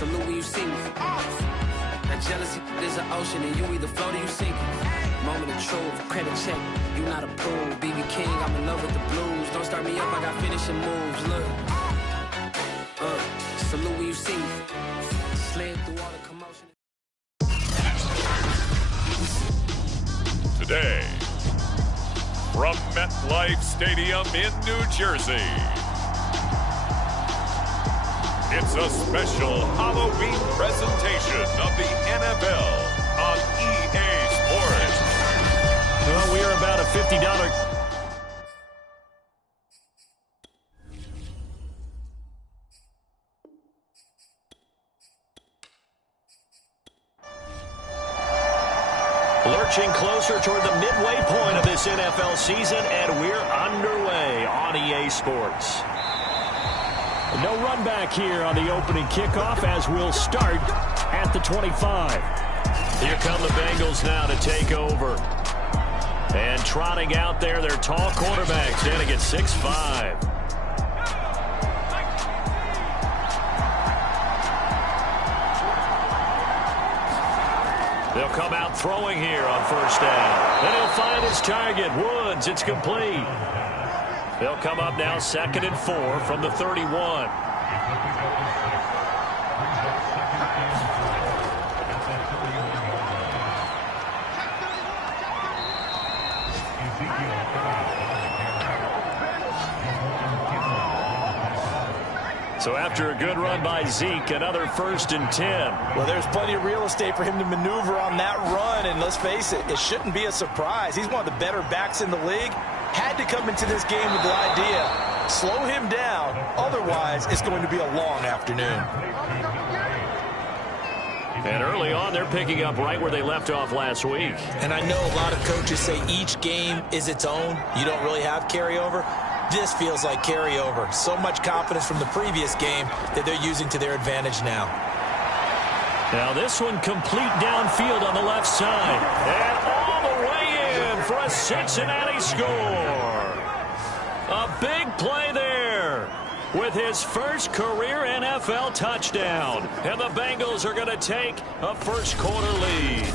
Salute when you see me. That jealousy is an ocean, and you either float or you sink. Moment of truth, credit check, you not approved. BB King, I'm in love with the blues. Don't start me up, I got finishing moves. Look, salute when you see me. Slid through all the commotion. Today, from MetLife Stadium in New Jersey, it's a special Halloween presentation of the NFL on EA Sports. Well, we are about a $50. Lurching closer toward the midway point of this NFL season, and we're underway on EA Sports. No run back here on the opening kickoff as we'll start at the 25. Here come the Bengals now to take over. And trotting out there, their tall quarterback standing at 6'5". They'll come out throwing here on first down. And he'll find his target, Woods. It's complete. They'll come up now 2nd and 4 from the 31. So after a good run by Zeke, another 1st and 10. Well, there's plenty of real estate for him to maneuver on that run, and let's face it, it shouldn't be a surprise. He's one of the better backs in the league. Had to come into this game with the idea, slow him down, otherwise it's going to be a long afternoon. And early on, they're picking up right where they left off last week. And I know a lot of coaches say each game is its own. You don't really have carryover. This feels like carryover. So much confidence from the previous game that they're using to their advantage now. Now this one complete downfield on the left side. And all the way in for a Cincinnati score. A big play there with his first career NFL touchdown. And the Bengals are going to take a first quarter lead.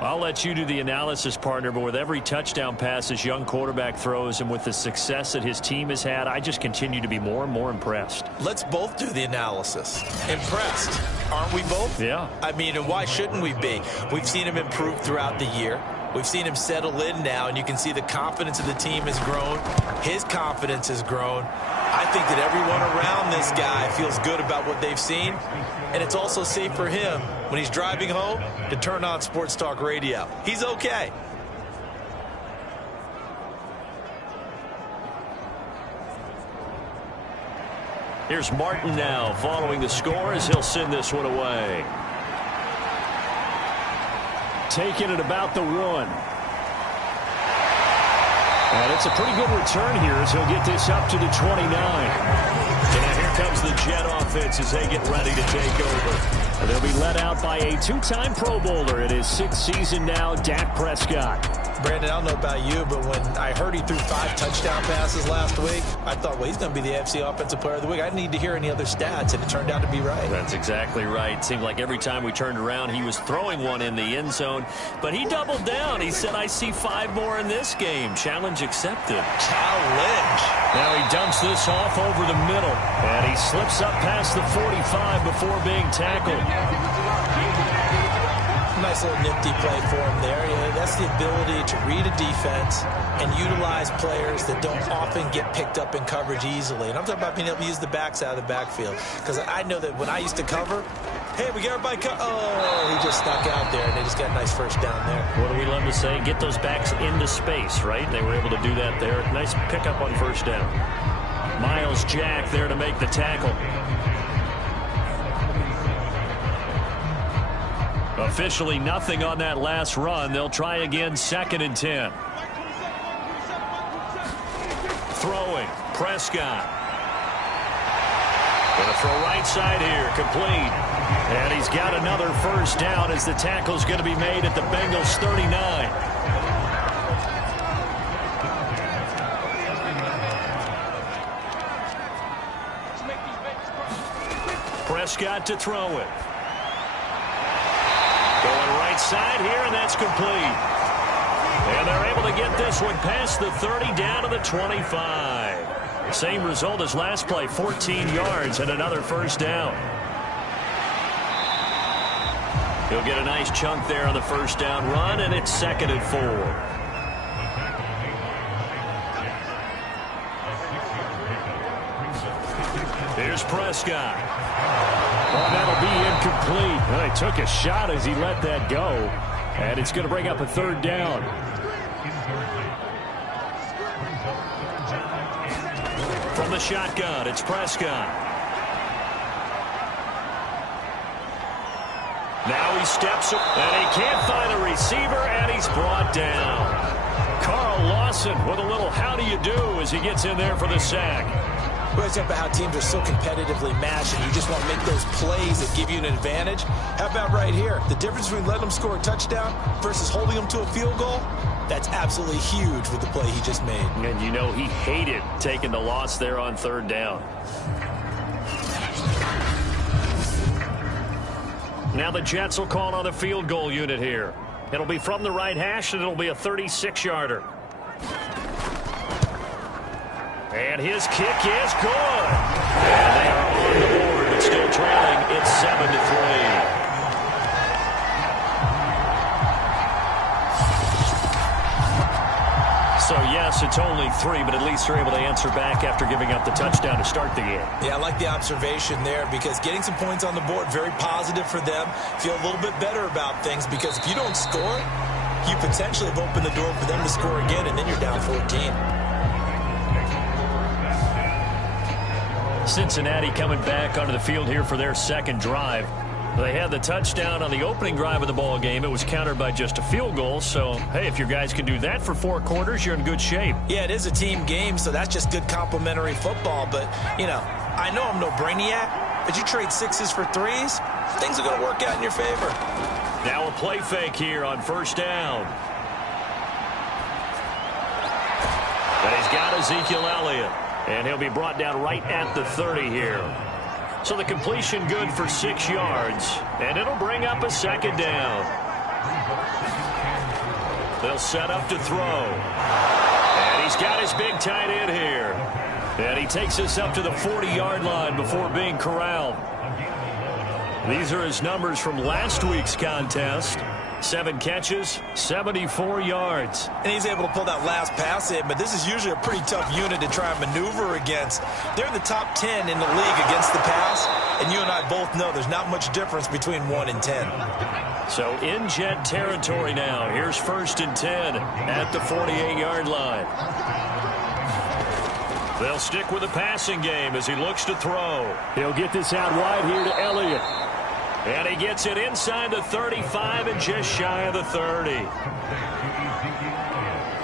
I'll let you do the analysis, partner, but with every touchdown pass this young quarterback throws and with the success that his team has had, I just continue to be more and more impressed. Let's both do the analysis. Impressed, aren't we both? Yeah. I mean, and why shouldn't we be? We've seen him improve throughout the year. We've seen him settle in now, and you can see the confidence of the team has grown. His confidence has grown. I think that everyone around this guy feels good about what they've seen, and it's also safe for him when he's driving home to turn on Sports Talk Radio. He's okay. Here's Martin now following the score as he'll send this one away. Taking it about the 1. And it's a pretty good return here as he'll get this up to the 29. And here comes the Jet offense as they get ready to take over. And they'll be led out by a 2-time Pro Bowler in his 6th season now, Dak Prescott. Brandon, I don't know about you, but when I heard he threw 5 touchdown passes last week, I thought, well, he's going to be the AFC Offensive Player of the Week. I didn't need to hear any other stats, and it turned out to be right. That's exactly right. It seemed like every time we turned around, he was throwing one in the end zone. But he doubled down. He said, I see 5 more in this game. Challenge accepted. Challenge. Now he dumps this off over the middle. And he slips up past the 45 before being tackled. Nice little nifty play for him there. Yeah, that's the ability to read a defense and utilize players that don't often get picked up in coverage easily. And I'm talking about being able to use the backs out of the backfield. Because I know that when I used to cover, hey, we got everybody oh, he just stuck out there, and they just got a nice first down there. What do we love to say? Get those backs into space, right? They were able to do that there. Nice pickup on first down. Miles Jack there to make the tackle. Officially nothing on that last run. They'll try again, 2nd and 10. Throwing, Prescott. Going to throw right side here, complete. And he's got another first down as the tackle's going to be made at the Bengals 39. Prescott to throw it. Going right side here, and that's complete. And they're able to get this one past the 30 down to the 25. Same result as last play, 14 yards and another first down. He'll get a nice chunk there on the first down run, and it's 2nd and 4. Here's Prescott. Oh, that'll be incomplete. Well, he took a shot as he let that go, and it's going to bring up a 3rd down. From the shotgun, it's Prescott. Now he steps up, and he can't find a receiver, and he's brought down. Carl Lawson with a little how do you do as he gets in there for the sack. Well, it's about how teams are so competitively matched, and you just want to make those plays that give you an advantage. How about right here? The difference between letting them score a touchdown versus holding them to a field goal, that's absolutely huge with the play he just made. And you know he hated taking the loss there on 3rd down. Now the Jets will call on the field goal unit here. It'll be from the right hash, and it'll be a 36-yarder. And his kick is good. And they are on the board, but still trailing. It's 7-3. So, yes, it's only 3, but at least they're able to answer back after giving up the touchdown to start the game. Yeah, I like the observation there because getting some points on the board, very positive for them. Feel a little bit better about things because if you don't score, you potentially have opened the door for them to score again, and then you're down 14. Cincinnati coming back onto the field here for their 2nd drive. They had the touchdown on the opening drive of the ball game. It was countered by just a field goal. So, hey, if your guys can do that for 4 quarters, you're in good shape. Yeah, it is a team game, so that's just good complimentary football. But, you know, I know I'm no brainiac, but you trade 6s for 3s, things are going to work out in your favor. Now a play fake here on 1st down. And he's got Ezekiel Elliott. And he'll be brought down right at the 30 here. So the completion good for 6 yards. And it'll bring up a 2nd down. They'll set up to throw. And he's got his big tight end here. And he takes us up to the 40-yard line before being corralled. These are his numbers from last week's contest. 7 catches, 74 yards. And he's able to pull that last pass in, but this is usually a pretty tough unit to try and maneuver against. They're in the top 10 in the league against the pass, and you and I both know there's not much difference between 1 and 10. So in Jet territory now. Here's 1st and 10 at the 48-yard line. They'll stick with the passing game as he looks to throw. He'll get this out wide here to Elliott. And he gets it inside the 35 and just shy of the 30.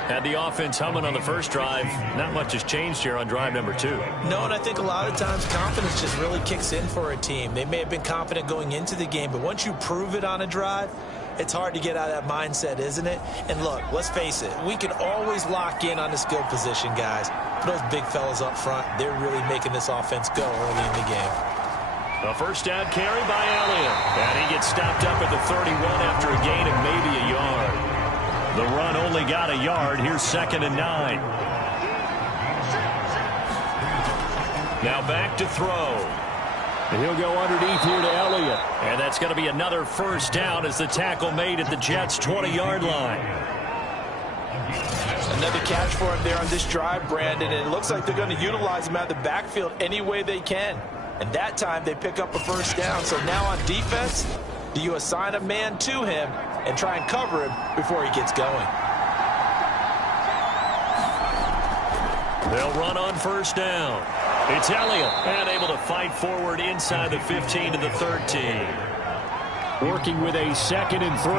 Had the offense humming on the first drive. Not much has changed here on drive number 2. No, and I think a lot of times confidence just really kicks in for a team. They may have been confident going into the game, but once you prove it on a drive, it's hard to get out of that mindset, isn't it? And look, let's face it, we can always lock in on the skill position, guys. Those big fellas up front, they're really making this offense go early in the game. A first down carry by Elliott. And he gets stopped up at the 31 after a gain of maybe a yard. The run only got a yard. Here's 2nd and 9. Now back to throw. And he'll go underneath here to Elliott. And that's going to be another first down as the tackle made at the Jets' 20-yard line. Another catch for him there on this drive, Brandon, and it looks like they're going to utilize him out of the backfield any way they can. And that time they pick up a first down. So now on defense, do you assign a man to him and try and cover him before he gets going? They'll run on first down. It's Elliott, and able to fight forward inside the 15 to the 13. Working with a 2nd and 3.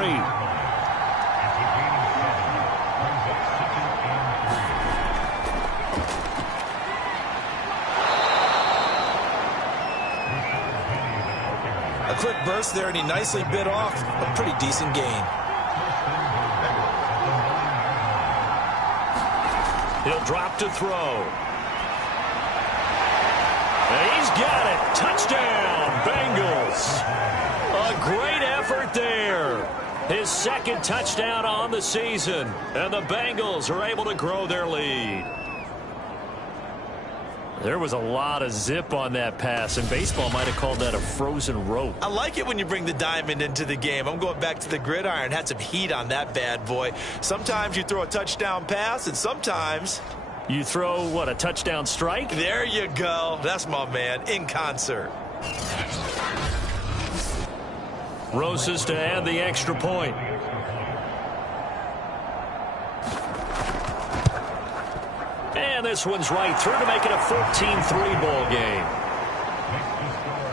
A quick burst there, and he nicely bit off a pretty decent gain. He'll drop to throw. And he's got it. Touchdown, Bengals. A great effort there. His second touchdown on the season. And the Bengals are able to grow their lead. There was a lot of zip on that pass, and baseball might have called that a frozen rope. I like it when you bring the diamond into the game. I'm going back to the gridiron. Had some heat on that bad boy. Sometimes you throw a touchdown pass, and sometimes you throw, what, a touchdown strike? There you go. That's my man, in concert. Rosas to add the extra point. And this one's right through to make it a 14-3 ball game.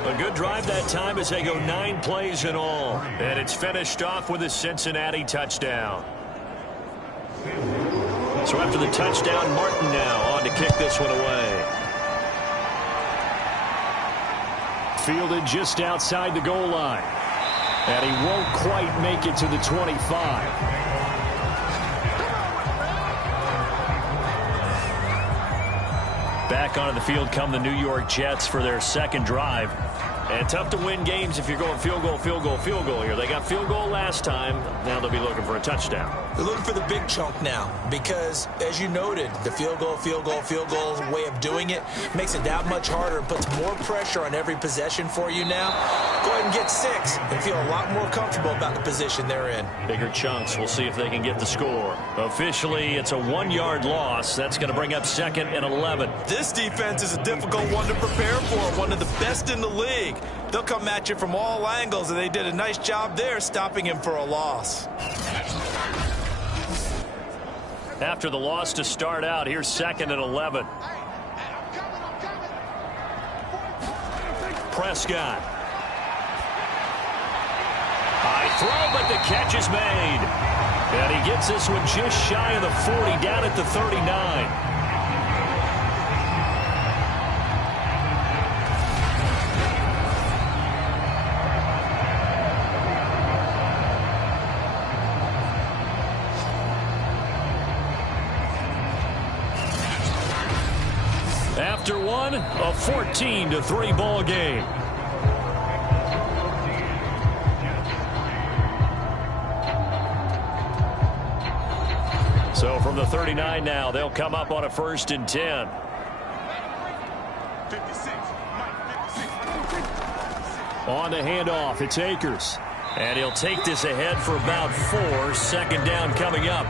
A good drive that time as they go 9 plays in all. And it's finished off with a Cincinnati touchdown. So after the touchdown, Martin now on to kick this one away. Fielded just outside the goal line. And he won't quite make it to the 25. Back onto the field come the New York Jets for their second drive. And tough to win games if you're going field goal, field goal, field goal here. They got field goal last time. Now they'll be looking for a touchdown. They're looking for the big chunk now because, as you noted, the field goal way of doing it makes it that much harder and puts more pressure on every possession for you now. Go ahead and get 6 and feel a lot more comfortable about the position they're in. Bigger chunks. We'll see if they can get the score. Officially, it's a 1-yard loss. That's going to bring up 2nd and 11. This defense is a difficult one to prepare for, one of the best in the league. They'll come at you from all angles, and they did a nice job there stopping him for a loss. After the loss to start out, here's 2nd and 11. Prescott. High throw, but the catch is made. And he gets this one just shy of the 40, down at the 39. After one, a 14-3 ball game. So from the 39 now, they'll come up on a 1st and 10. 56. On the handoff, it's Akers. And he'll take this ahead for about 4. 2nd down coming up.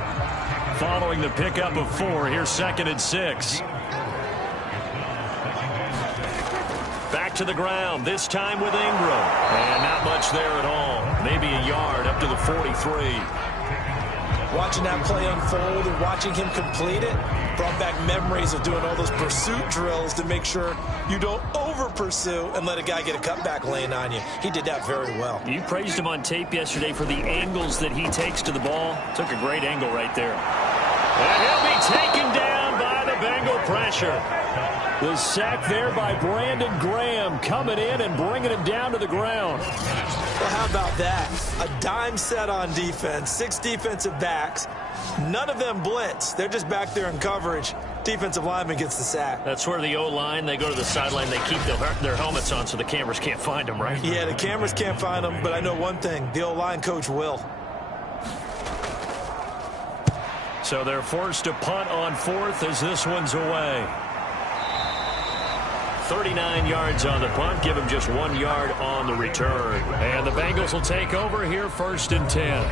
Following the pickup of 4, here's 2nd and 6. Back to the ground, this time with Ingram. And not much there at all. Maybe a yard up to the 43. Watching that play unfold and watching him complete it brought back memories of doing all those pursuit drills to make sure you don't over-pursue and let a guy get a cutback lane on you. He did that very well. You praised him on tape yesterday for the angles that he takes to the ball. Took a great angle right there. And he'll be taken down by the Bengal pressure. The sack there by Brandon Graham coming in and bringing him down to the ground. Well, how about that? A dime set on defense, 6 defensive backs. None of them blitz. They're just back there in coverage. Defensive lineman gets the sack. That's where the O-line, they go to the sideline, they keep their helmets on so the cameras can't find them, right? Yeah, the cameras can't find them, but I know one thing. The O-line coach will. So they're forced to punt on 4th as this one's away. 39 yards on the punt, give him just 1 yard on the return. And the Bengals will take over here 1st and 10.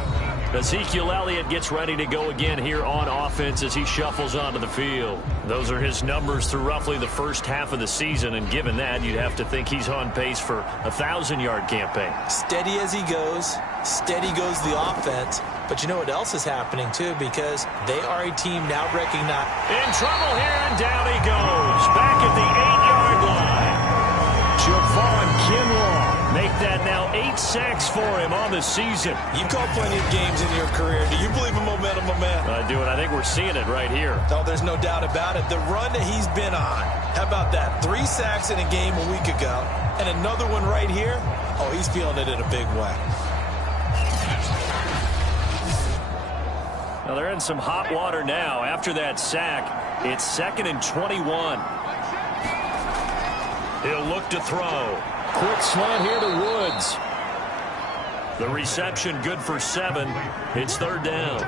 Ezekiel Elliott gets ready to go again here on offense as he shuffles onto the field. Those are his numbers through roughly the first half of the season, and given that, you'd have to think he's on pace for a 1,000-yard campaign. Steady as he goes, steady goes the offense. But you know what else is happening, too, because they are a team now recognized. In trouble here, and down he goes. Back at the 8-yard line. Javon Kinlaw. Make that now 8 sacks for him on the season. You've called plenty of games in your career. Do you believe in momentum, my man? I do, and I think we're seeing it right here. Oh, there's no doubt about it. The run that he's been on. How about that? 3 sacks in a game a week ago, and another one right here. Oh, he's feeling it in a big way. Now they're in some hot water now. After that sack, it's 2nd and 21. He'll look to throw. Quick slant here to Woods. The reception good for 7. It's 3rd down.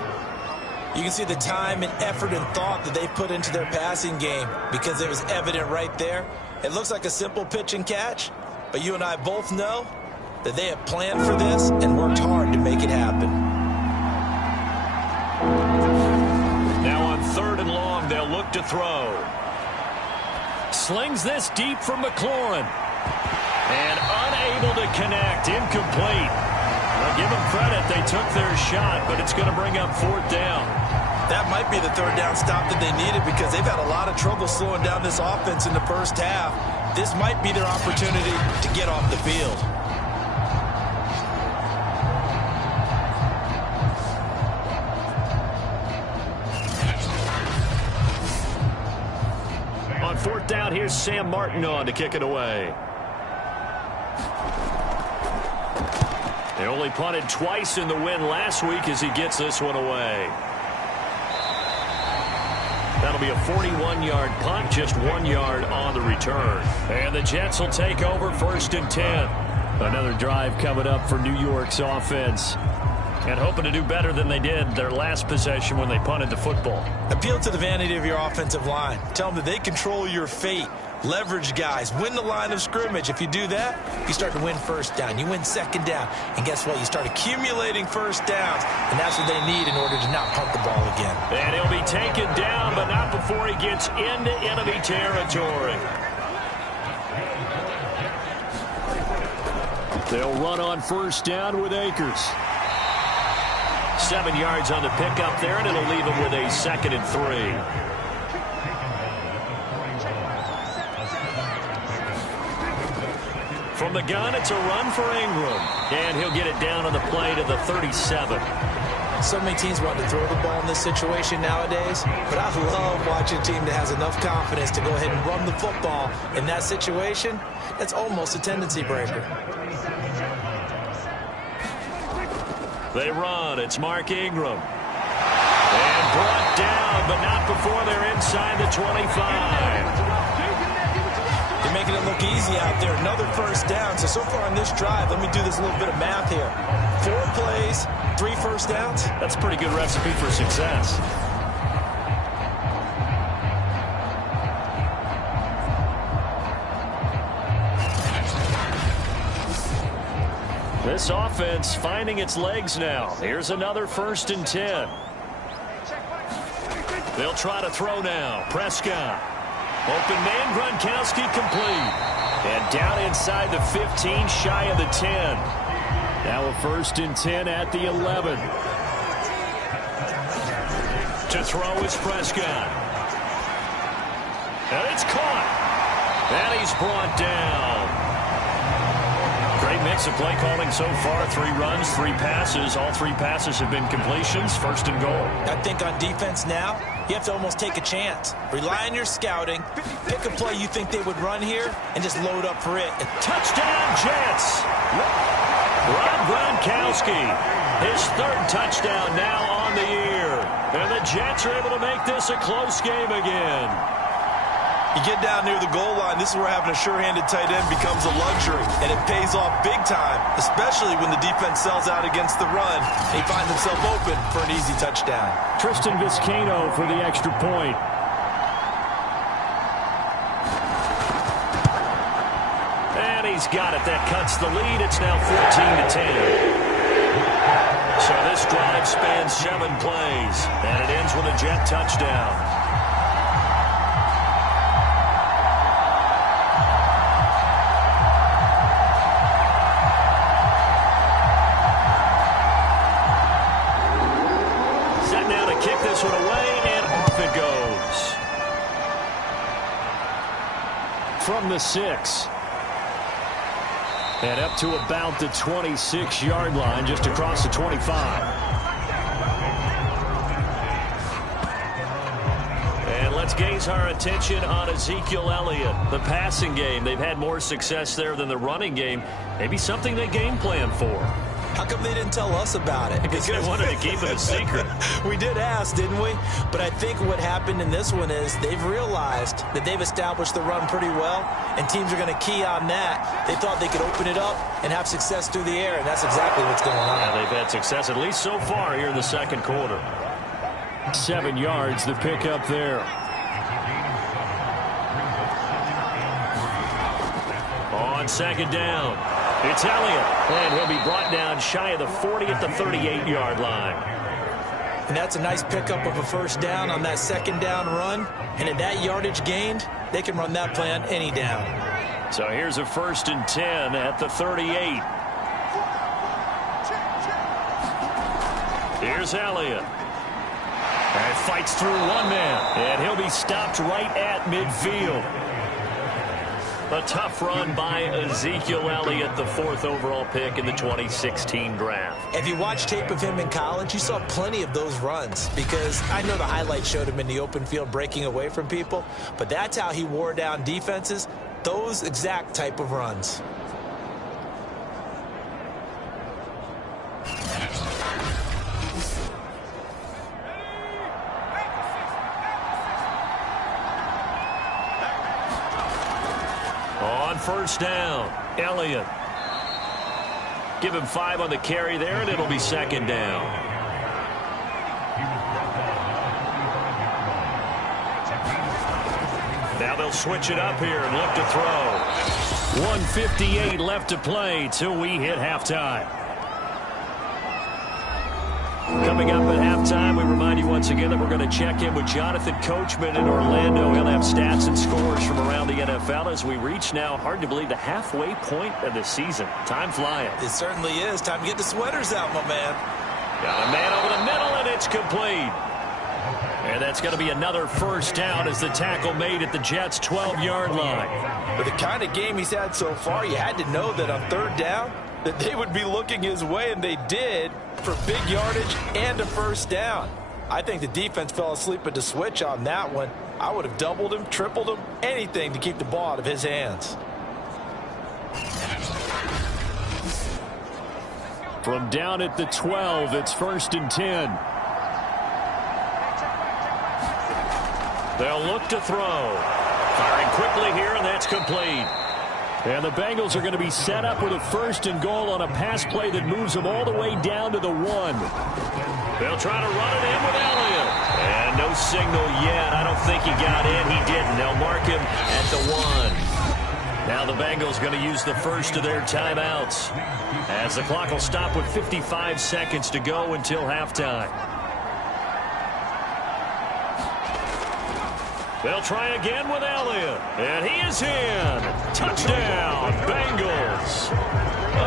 You can see the time and effort and thought that they put into their passing game because it was evident right there. It looks like a simple pitch and catch, but you and I both know that they have planned for this and worked hard to make it happen. Now on 3rd and long, they'll look to throw. Slings this deep from McLaurin. And unable to connect. Incomplete. Well, give them credit. They took their shot, but it's going to bring up 4th down. That might be the 3rd down stop that they needed because they've had a lot of trouble slowing down this offense in the first half. This might be their opportunity to get off the field. On 4th down, here's Sam Martin on to kick it away. They only punted twice in the win last week as he gets this one away. That'll be a 41-yard punt, just 1 yard on the return. And the Jets will take over 1st and 10. Another drive coming up for New York's offense. And hoping to do better than they did their last possession when they punted the football. Appeal to the vanity of your offensive line. Tell them that they control your fate. Leverage guys. Win the line of scrimmage. If you do that, you start to win 1st down. You win 2nd down. And guess what? You start accumulating 1st downs. And that's what they need in order to not punt the ball again. And he'll be taken down, but not before he gets into enemy territory. They'll run on 1st down with Akers. 7 yards on the pickup there, and it'll leave him with a 2nd and 3. From the gun, it's a run for Ingram. And he'll get it down on the play to the 37. So many teams want to throw the ball in this situation nowadays, but I love watching a team that has enough confidence to go ahead and run the football in that situation. That's almost a tendency breaker. They run. It's Mark Ingram. And brought down, but not before they're inside the 25. They're making it look easy out there. Another 1st down. So far on this drive, let me do this little bit of math here. 4 plays, 3 1st downs. That's a pretty good recipe for success. This offense finding its legs now. Here's another 1st and 10. They'll try to throw now. Prescott. Open man, Gronkowski complete. And down inside the 15, shy of the 10. Now a 1st and 10 at the 11. To throw is Prescott. And it's caught. And he's brought down. Great mix of play calling so far. 3 runs, 3 passes. All 3 passes have been completions. 1st and goal. I think on defense now, you have to almost take a chance. Rely on your scouting. Pick a play you think they would run here and just load up for it. Touchdown, Jets. Rob Gronkowski. His 3rd touchdown now on the year. And the Jets are able to make this a close game again. You get down near the goal line, this is where having a sure-handed tight end becomes a luxury, and it pays off big time, especially when the defense sells out against the run. He finds himself open for an easy touchdown. Tristan Vizcaino for the extra point. And he's got it. That cuts the lead. It's now 14-10. So this drive spans 7 plays, and it ends with a Jet touchdown. This one away, and off it goes. From the 6. And up to about the 26-yard line, just across the 25. And let's gaze our attention on Ezekiel Elliott. The passing game, they've had more success there than the running game. Maybe something they game plan for. How come they didn't tell us about it? Because they wanted to keep it a secret. We did ask, didn't we? But I think what happened in this one is they've realized that they've established the run pretty well, and teams are going to key on that. They thought they could open it up and have success through the air, and that's exactly what's going on. Yeah, they've had success, at least so far, here in the second quarter. 7 yards, the pickup there. On second down, it's Elliott, and he'll be brought down shy of the 40 at the 38-yard line. And that's a nice pickup of a first down on that second down run. And at that yardage gained, they can run that play on any down. So here's a 1st and 10 at the 38. Here's Elliott. And fights through one man, and he'll be stopped right at midfield. A tough run by Ezekiel Elliott, the 4th overall pick in the 2016 draft. If you watch tape of him in college, you saw plenty of those runs, because I know the highlights showed him in the open field breaking away from people, but that's how he wore down defenses, those exact type of runs. First down, Elliott. Give him 5 on the carry there, and it'll be second down. Now they'll switch it up here and look to throw. 1:58 left to play till we hit halftime. Coming up at halftime, we remind you once again that we're going to check in with Jonathan Coachman in Orlando. He'll have stats and scores from around the NFL as we reach now, hard to believe, the halfway point of the season. Time flying. It certainly is. Time to get the sweaters out, my man. Got a man over the middle, and it's complete. And that's going to be another first down as the tackle made at the Jets' 12-yard line. With the kind of game he's had so far, you had to know that on 3rd down, that they would be looking his way, and they did, for big yardage and a first down. I think the defense fell asleep at the switch on that one. I would have doubled him, tripled him, anything to keep the ball out of his hands. From down at the 12, it's 1st and 10. They'll look to throw. Firing quickly here, and that's complete. And the Bengals are going to be set up with a 1st and goal on a pass play that moves them all the way down to the 1. They'll try to run it in with Elliott. And no signal yet. I don't think he got in. He didn't. They'll mark him at the 1. Now the Bengals going to use the first of their timeouts, as the clock will stop with 55 seconds to go until halftime. They'll try again with Elliott, and he is in. Touchdown, Bengals.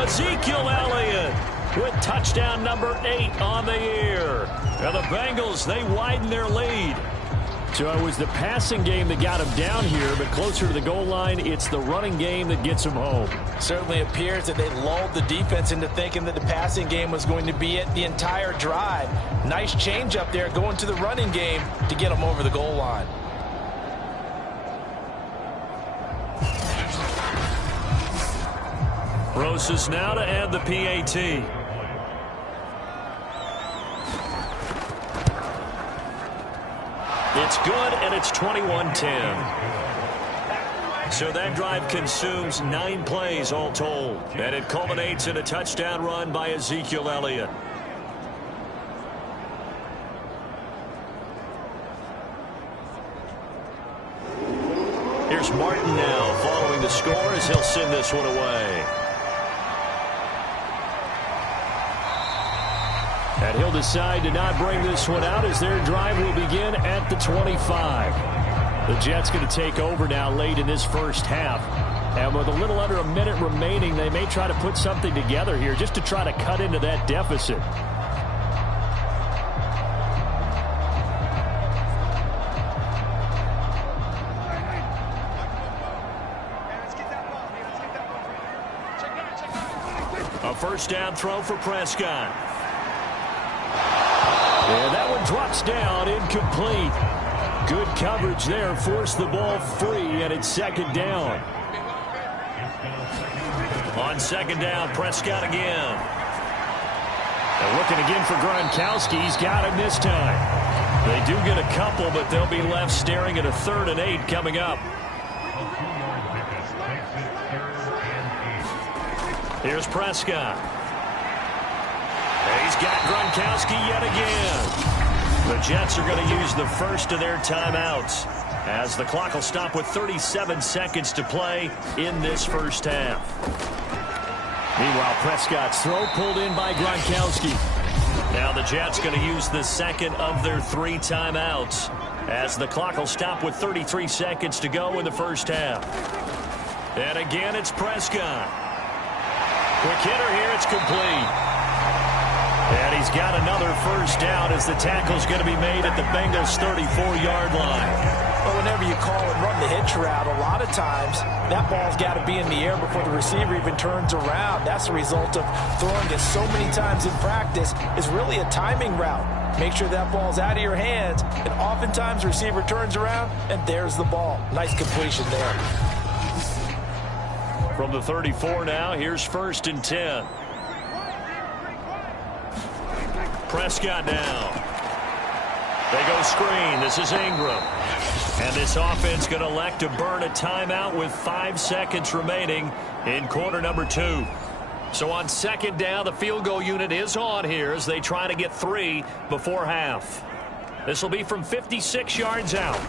Ezekiel Elliott with touchdown number 8 on the year. Now the Bengals, they widen their lead. So it was the passing game that got him down here, but closer to the goal line, it's the running game that gets him home. Certainly appears that they lulled the defense into thinking that the passing game was going to be it the entire drive. Nice change up there going to the running game to get him over the goal line. Roses now to add the PAT. It's good, and it's 21-10. So that drive consumes 9 plays all told. And it culminates in a touchdown run by Ezekiel Elliott. Here's Martin now following the score as he'll send this one away. And he'll decide to not bring this one out as their drive will begin at the 25. The Jets going to take over now late in this first half. And with a little under a minute remaining, they may try to put something together here just to try to cut into that deficit. A first down throw for Prescott. And that one drops down, incomplete. Good coverage there, forced the ball free, and it's second down. On second down, Prescott again. And looking again for Gronkowski. He's got him this time. They do get a couple, but they'll be left staring at a 3rd and 8 coming up. Here's Prescott. He's got Gronkowski yet again. The Jets are going to use the first of their timeouts as the clock will stop with 37 seconds to play in this first half. Meanwhile, Prescott's throw pulled in by Gronkowski. Now the Jets going to use the second of their 3 timeouts as the clock will stop with 33 seconds to go in the first half. And again, it's Prescott. Quick hitter here, it's complete. And he's got another first down as the tackle's going to be made at the Bengals' 34-yard line. But whenever you call and run the hitch route, a lot of times that ball's got to be in the air before the receiver even turns around. That's the result of throwing it so many times in practice. Is really a timing route. Make sure that ball's out of your hands, and oftentimes the receiver turns around, and there's the ball. Nice completion there. From the 34 now, here's 1st and 10. Prescott now. They go screen. This is Ingram. And this offense going to elect to burn a timeout with 5 seconds remaining in quarter number 2. So on 2nd down, the field goal unit is on here as they try to get 3 before half. This will be from 56 yards out.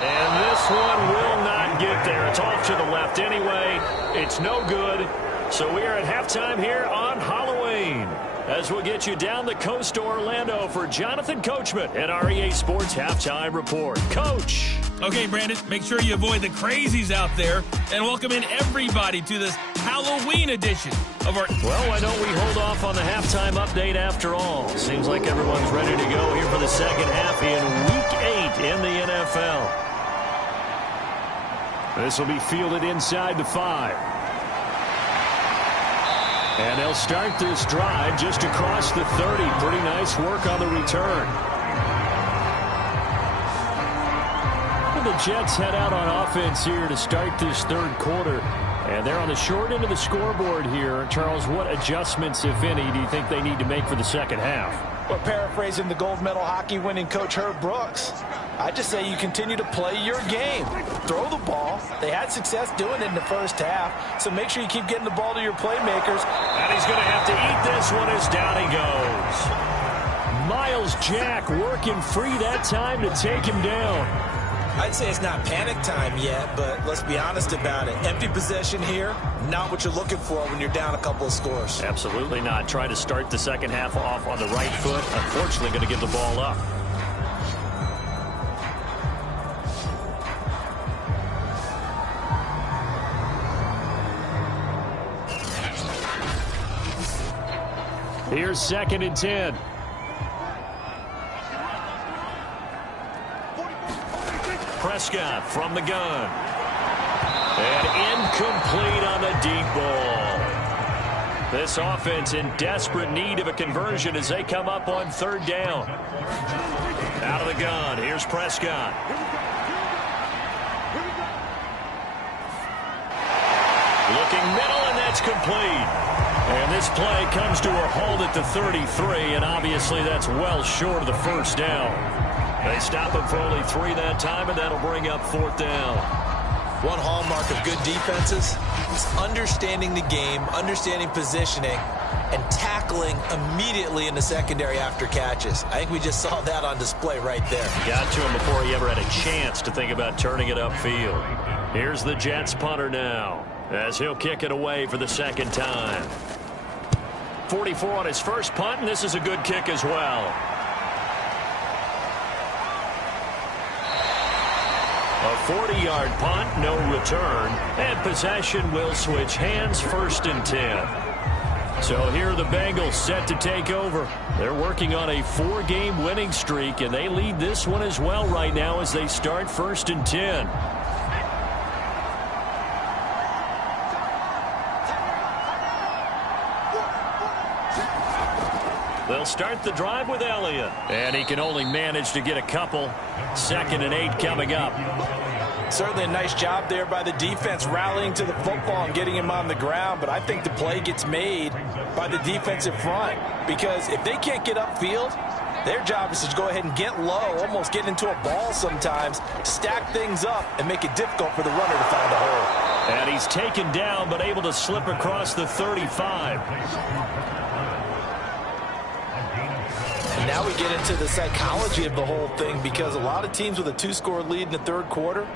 And this one will not get there. It's off to the left anyway. It's no good. So we are at halftime here on Halloween, as we'll get you down the coast to Orlando for Jonathan Coachman at our EA Sports Halftime Report. Coach. Okay, Brandon, make sure you avoid the crazies out there and welcome in everybody to this Halloween edition of our... Well, why don't we hold off on the halftime update after all? Seems like everyone's ready to go here for the second half in Week 8 in the NFL. This will be fielded inside the 5. And they'll start this drive just across the 30. Pretty nice work on the return. And the Jets head out on offense here to start this 3rd quarter. And they're on the short end of the scoreboard here. Charles, what adjustments, if any, do you think they need to make for the second half? Well, paraphrasing the gold medal hockey winning coach Herb Brooks, I just say you continue to play your game. Throw the ball. They had success doing it in the first half, so make sure you keep getting the ball to your playmakers. And he's going to have to eat this one as down he goes. Miles Jack working free that time to take him down. I'd say it's not panic time yet, but let's be honest about it. Empty possession here, not what you're looking for when you're down a couple of scores. Absolutely not. Trying to start the second half off on the right foot. Unfortunately, going to give the ball up. Here's 2nd and 10. Prescott from the gun. And incomplete on the deep ball. This offense in desperate need of a conversion as they come up on 3rd down. Out of the gun, here's Prescott. Looking middle, and that's complete. And this play comes to a halt at the 33, and obviously that's well short of the first down. They stop him for only 3 that time, and that'll bring up 4th down. One hallmark of good defenses is understanding the game, understanding positioning, and tackling immediately in the secondary after catches. I think we just saw that on display right there. Got to him before he ever had a chance to think about turning it upfield. Here's the Jets punter now, as he'll kick it away for the 2nd time. 44 on his first punt, and this is a good kick as well. A 40-yard punt, no return, and possession will switch hands, 1st and 10. So here are the Bengals set to take over. They're working on a 4-game winning streak, and they lead this one as well right now as they start 1st and 10. They'll start the drive with Elliott. And he can only manage to get a couple. 2nd and 8 coming up. Certainly a nice job there by the defense rallying to the football and getting him on the ground, but I think the play gets made by the defensive front because if they can't get upfield, their job is to go ahead and get low, almost get into a ball sometimes, stack things up, and make it difficult for the runner to find a hole. And he's taken down but able to slip across the 35. And now we get into the psychology of the whole thing because a lot of teams with a 2-score lead in the third quarter,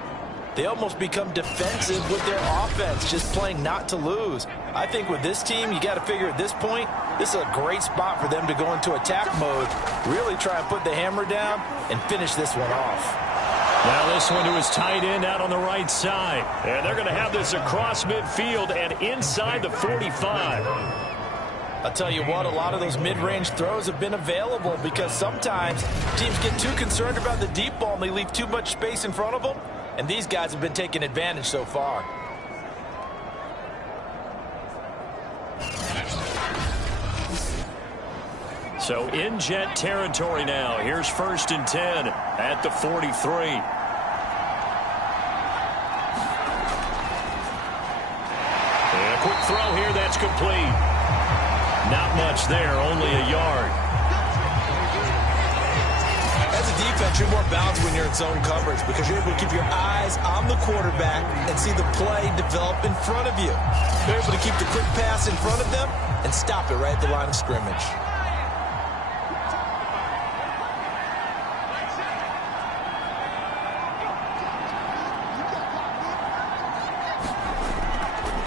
they almost become defensive with their offense, just playing not to lose. I think with this team, you got to figure at this point, this is a great spot for them to go into attack mode, really try and put the hammer down and finish this one off. Now this one to his tight end out on the right side. And they're going to have this across midfield and inside the 45. I'll tell you what, a lot of those mid-range throws have been available because sometimes teams get too concerned about the deep ball and they leave too much space in front of them. And these guys have been taking advantage so far. So in Jet territory now. Here's 1st and 10 at the 43. And a quick throw here. That's complete. Not much there. Only a yard. As a defense, you're more balanced when you're in zone coverage because you're able to keep your eyes on the quarterback and see the play develop in front of you. You're able to keep the quick pass in front of them and stop it right at the line of scrimmage.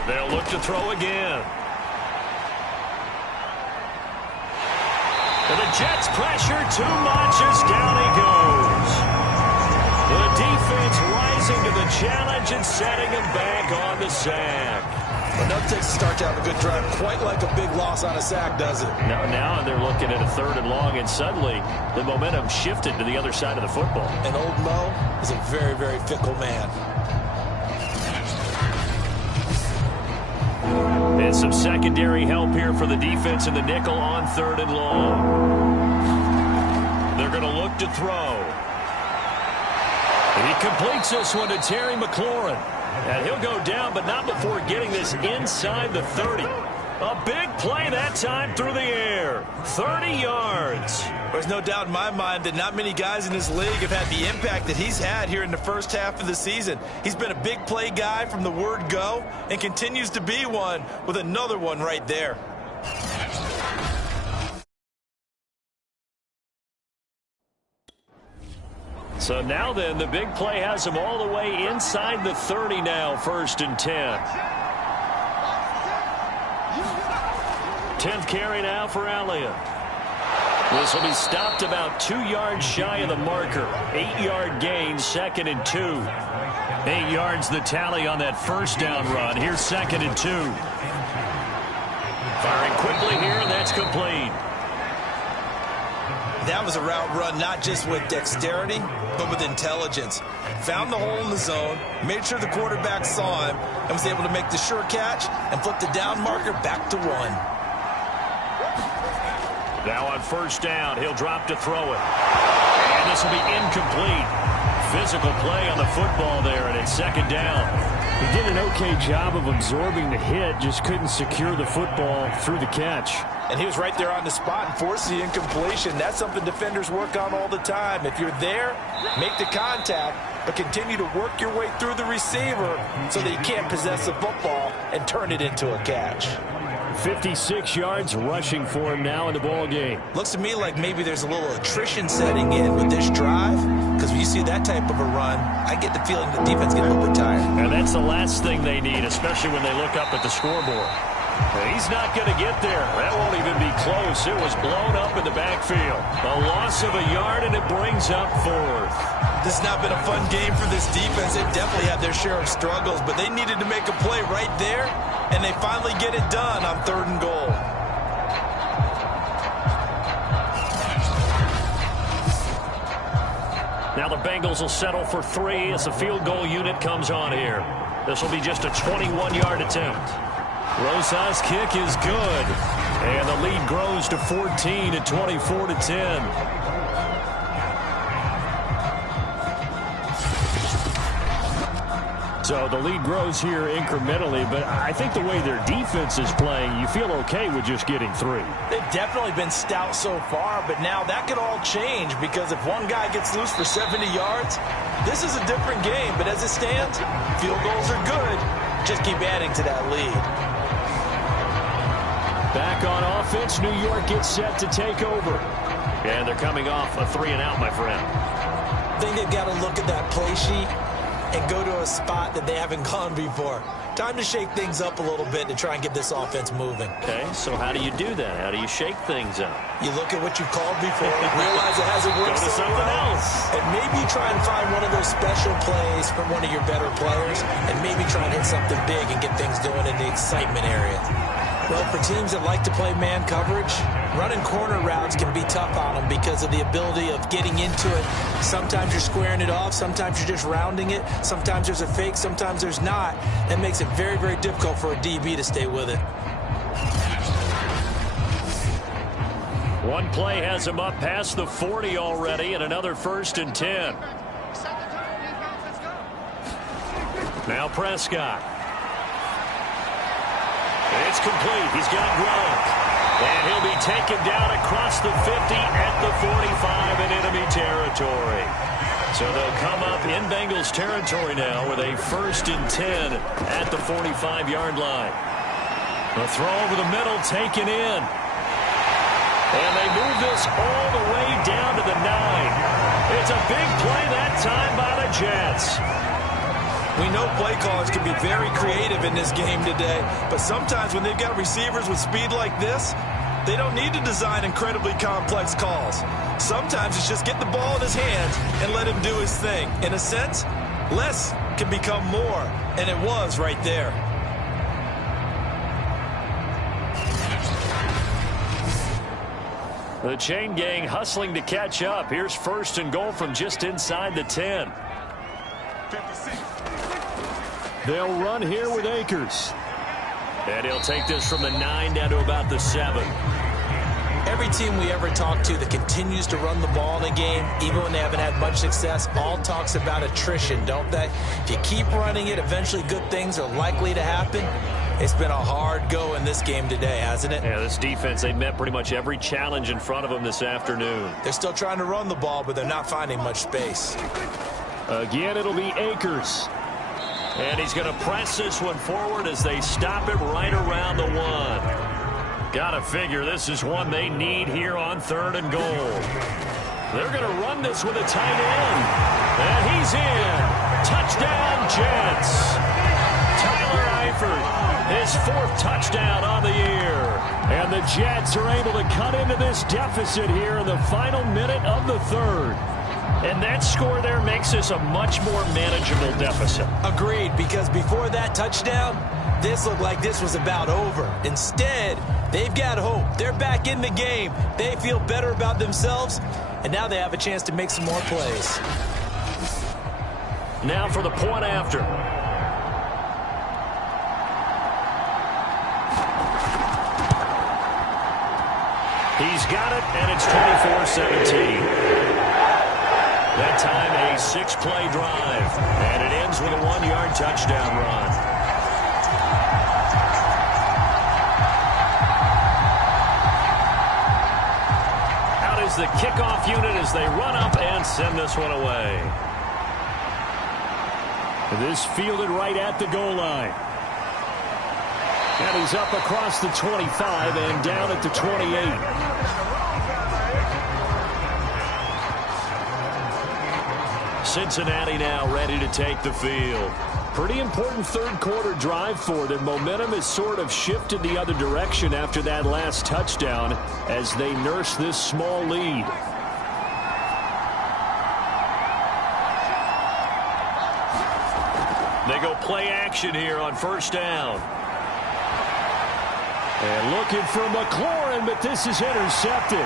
They'll look to throw again. And the Jets pressure too much as down he goes. The defense rising to the challenge and setting him back on the sack. Enough takes to start to have a good drive. Quite like a big loss on a sack, does it? Now they're looking at a 3rd and long, and suddenly the momentum shifted to the other side of the football. And old Mo is a very, very fickle man. And some secondary help here for the defense in the nickel on 3rd and long. They're going to look to throw. He completes this one to Terry McLaurin. And he'll go down, but not before getting this inside the 30. A big play that time through the air. 30 yards. There's no doubt in my mind that not many guys in this league have had the impact that he's had here in the first half of the season. He's been a big play guy from the word go and continues to be one with another one right there. So now then, the big play has him all the way inside the 30 now, 1st and 10. 10th carry now for Elliott. This will be stopped about 2 yards shy of the marker. 8-yard gain, 2nd and 2. 8 yards the tally on that 1st down run. Here's 2nd and 2. Firing quickly here, and that's complete. That was a route run not just with dexterity, but with intelligence. Found the hole in the zone, made sure the quarterback saw him, and was able to make the sure catch and flip the down marker back to 1. Now on 1st down, he'll drop to throw it. And this will be incomplete. Physical play on the football there, and it's 2nd down. He did an okay job of absorbing the hit, just couldn't secure the football through the catch. And he was right there on the spot and forced the incompletion. That's something defenders work on all the time. If you're there, make the contact, but continue to work your way through the receiver so that you can't possess the football and turn it into a catch. 56 yards rushing for him now in the ball game. Looks to me like maybe there's a little attrition setting in with this drive, because when you see that type of a run, I get the feeling the defense gets a little bit tired. And that's the last thing they need, especially when they look up at the scoreboard. He's not going to get there. That won't even be close. It was blown up in the backfield. A loss of a yard, and it brings up 4th. This has not been a fun game for this defense. They've definitely had their share of struggles, but they needed to make a play right there, and they finally get it done on 3rd and goal. Now the Bengals will settle for 3 as the field goal unit comes on here. This will be just a 21-yard attempt. Rosas' kick is good, and the lead grows to 14 at 24-10. So the lead grows here incrementally, but I think the way their defense is playing, you feel okay with just getting 3. They've definitely been stout so far, but now that could all change because if one guy gets loose for 70 yards, this is a different game. But as it stands, field goals are good. Just keep adding to that lead. Back on offense, New York gets set to take over. And they're coming off a 3-and-out, my friend. I think they've got to look at that play sheet and go to a spot that they haven't gone before. Time to shake things up a little bit to try and get this offense moving. Okay, so how do you do that? How do you shake things up? You look at what you've called before, realize it hasn't worked Go to so something well, else. and maybe try and find one of those special plays from one of your better players, and maybe try and hit something big and get things going in the excitement area. Well, for teams that like to play man coverage, running corner routes can be tough on them because of the ability of getting into it. Sometimes you're squaring it off. Sometimes you're just rounding it. Sometimes there's a fake. Sometimes there's not. That makes it very, very difficult for a DB to stay with it. One play has him up past the 40 already, and another 1st and 10. Now Prescott. It's complete. He's got Gronk. And he'll be taken down across the 50 at the 45 in enemy territory. So they'll come up in Bengals territory now with a 1st and 10 at the 45-yard line. A throw over the middle taken in. And they move this all the way down to the 9. It's a big play that time by the Jets. We know play callers can be very creative in this game today, but sometimes when they've got receivers with speed like this, they don't need to design incredibly complex calls. Sometimes it's just get the ball in his hands and let him do his thing. In a sense, less can become more, and it was right there. The chain gang hustling to catch up. Here's 1st and goal from just inside the 10. They'll run here with Akers. And he'll take this from the 9 down to about the 7. Every team we ever talk to that continues to run the ball in a game, even when they haven't had much success, all talks about attrition, don't they? If you keep running it, eventually good things are likely to happen. It's been a hard go in this game today, hasn't it? Yeah, this defense, they met pretty much every challenge in front of them this afternoon. They're still trying to run the ball, but they're not finding much space. Again, it'll be Akers. And he's going to press this one forward as they stop it right around the 1. Got to figure this is one they need here on 3rd and goal. They're going to run this with a tight end. And he's in. Touchdown, Jets. Tyler Eifert, his 4th touchdown on the year. And the Jets are able to cut into this deficit here in the final minute of the 3rd. And that score there makes this a much more manageable deficit. Agreed, because before that touchdown, this looked like this was about over. Instead, they've got hope. They're back in the game. They feel better about themselves, and now they have a chance to make some more plays. Now for the point after. He's got it, and it's 24-17. That time, a 6-play drive. And it ends with a 1-yard touchdown run. Out is the kickoff unit as they run up and send this one away. This fielded right at the goal line. And he's up across the 25 and down at the 28. Cincinnati now ready to take the field. Pretty important 3rd quarter drive for them. Momentum has sort of shifted the other direction after that last touchdown as they nurse this small lead. They go play action here on 1st down. And looking for McLaurin, but this is intercepted.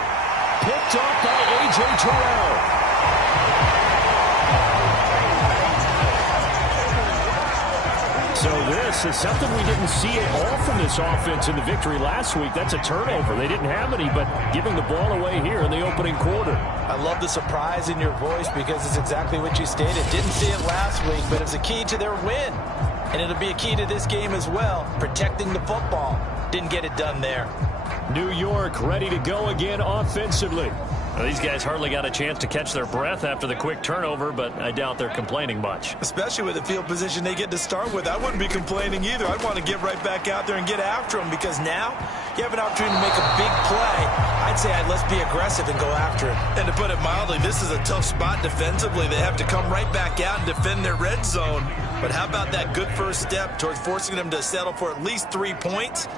Picked off by A.J. Terrell. So this loss is something we didn't see at all from this offense in the victory last week. That's a turnover. They didn't have any, but giving the ball away here in the opening quarter. I love the surprise in your voice because it's exactly what you stated. Didn't see it last week, but it's a key to their win. And it'll be a key to this game as well, protecting the football. Didn't get it done there. New York ready to go again offensively. Well, these guys hardly got a chance to catch their breath after the quick turnover, but I doubt they're complaining much. Especially with the field position they get to start with. I wouldn't be complaining either. I'd want to get right back out there and get after them because now you have an opportunity to make a big play. I'd say let's be aggressive and go after him. And to put it mildly, this is a tough spot defensively. They have to come right back out and defend their red zone. But how about that good first step towards forcing them to settle for at least 3 points?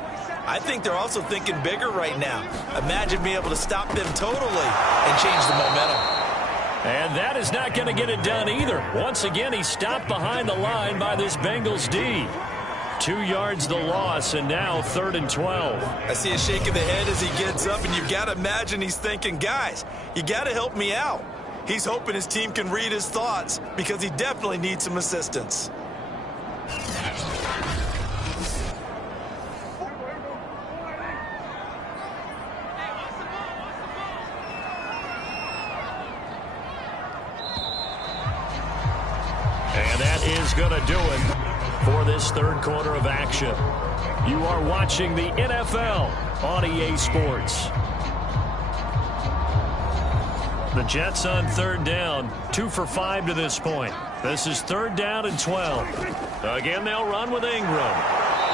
I think they're also thinking bigger right now. Imagine being able to stop them totally and change the momentum. And that is not going to get it done either. Once again, he stopped behind the line by this Bengals D. 2 yards the loss, and now 3rd and 12. I see a shake of the head as he gets up, and you've got to imagine he's thinking, guys, you got to help me out. He's hoping his team can read his thoughts because he definitely needs some assistance. And that is going to do it for this third quarter of action. You are watching the NFL on EA Sports. The Jets on 3rd down, 2 for 5 to this point. This is 3rd down and 12. Again, they'll run with Ingram.